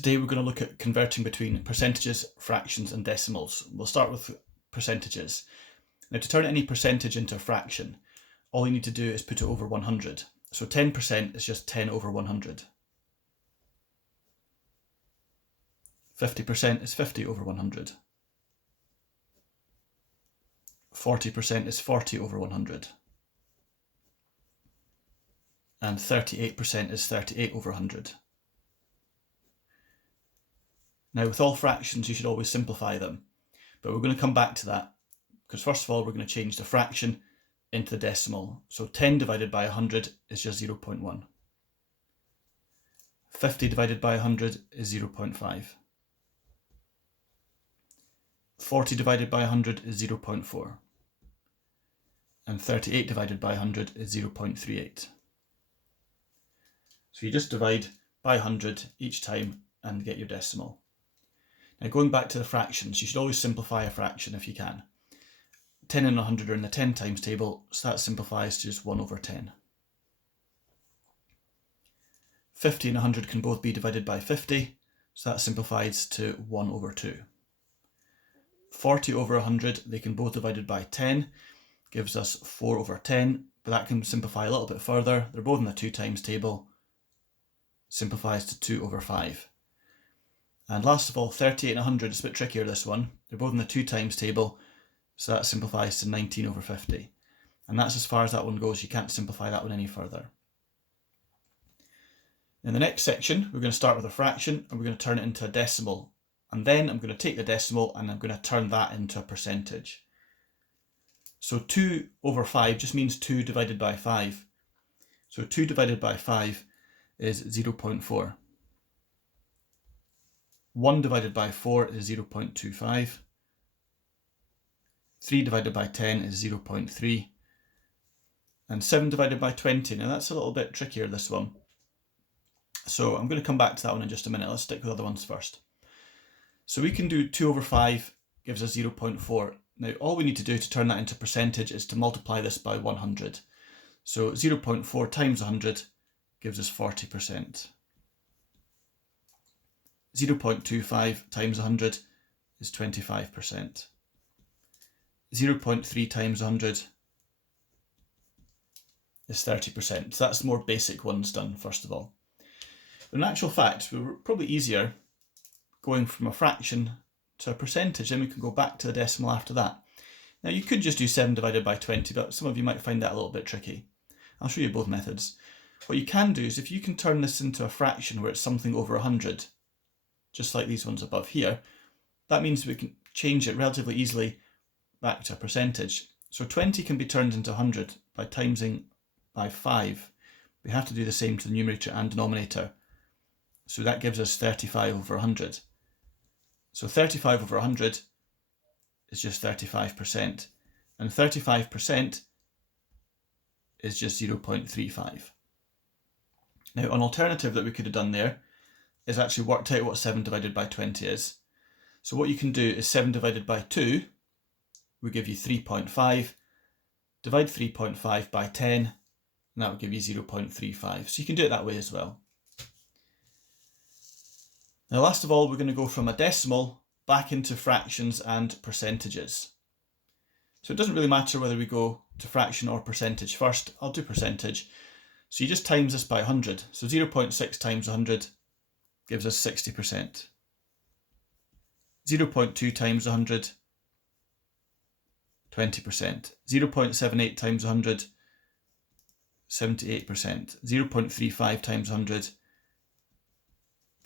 Today we're going to look at converting between percentages, fractions and decimals. We'll start with percentages. Now to turn any percentage into a fraction, all you need to do is put it over 100. So 10% is just 10 over 100. 50% is 50 over 100. 40% is 40 over 100. And 38% is 38 over 100. Now with all fractions you should always simplify them, but we're going to come back to that because first of all we're going to change the fraction into the decimal. So 10 divided by 100 is just 0.1. 50 divided by 100 is 0.5. 40 divided by 100 is 0.4. And 38 divided by 100 is 0.38. So you just divide by 100 each time and get your decimal. Now going back to the fractions, you should always simplify a fraction if you can. 10 and 100 are in the 10 times table, so that simplifies to just 1 over 10. 50 and 100 can both be divided by 50, so that simplifies to 1 over 2. 40 over 100, they can both be divided by 10, gives us 4 over 10, but that can simplify a little bit further. They're both in the 2 times table, simplifies to 2 over 5. And last of all, 38 and 100 is a bit trickier, this one. They're both in the 2 times table, so that simplifies to 19 over 50. And that's as far as that one goes. You can't simplify that one any further. In the next section, we're going to start with a fraction and we're going to turn it into a decimal. And then I'm going to take the decimal and I'm going to turn that into a percentage. So 2 over 5 just means 2 divided by 5. So 2 divided by 5 is 0.4. 1 divided by 4 is 0.25. 3 divided by 10 is 0.3. And 7 divided by 20. Now that's a little bit trickier, this one. So I'm going to come back to that one in just a minute. Let's stick with other ones first. So we can do 2 over 5 gives us 0.4. Now all we need to do to turn that into percentage is to multiply this by 100. So 0.4 times 100 gives us 40%. 0.25 times 100 is 25%. 0.3 times 100 is 30%. So that's the more basic ones done first of all. But in actual fact, we're probably easier going from a fraction to a percentage, then we can go back to the decimal after that. Now you could just do 7 divided by 20, but some of you might find that a little bit tricky. I'll show you both methods. What you can do is if you can turn this into a fraction where it's something over 100, just like these ones above here, that means we can change it relatively easily back to a percentage. So 20 can be turned into 100 by timesing by 5. We have to do the same to the numerator and denominator. So that gives us 35 over 100. So 35 over 100 is just 35%. And 35% is just 0.35. Now an alternative that we could have done there is actually worked out what 7 divided by 20 is. So what you can do is 7 divided by 2 will give you 3.5. Divide 3.5 by 10 and that will give you 0.35. So you can do it that way as well. Now last of all, we're going to go from a decimal back into fractions and percentages. So it doesn't really matter whether we go to fraction or percentage first. I'll do percentage. So you just times this by 100. So 0.6 times 100 gives us 60%. 0.2 times 100, 20%. 0.78 times 100, 78%. 0.35 times 100,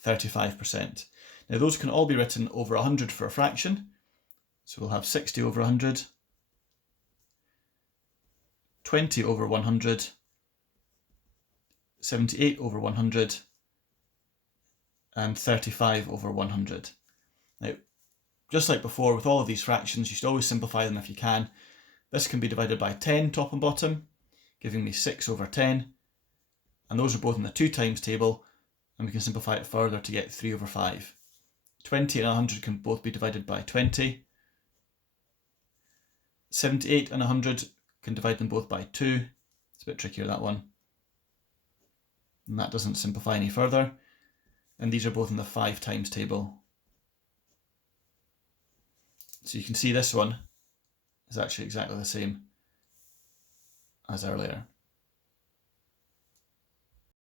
35%. Now those can all be written over 100 for a fraction. So we'll have 60 over 100, 20 over 100, 78 over 100, and 35 over 100. Now, just like before, with all of these fractions, you should always simplify them if you can. This can be divided by 10 top and bottom, giving me 6 over 10. And those are both in the 2 times table, and we can simplify it further to get 3 over 5. 20 and 100 can both be divided by 20. 78 and 100 can divide them both by 2. It's a bit trickier, that one. And that doesn't simplify any further. and these are both in the 5 times table. So you can see this one is actually exactly the same as earlier.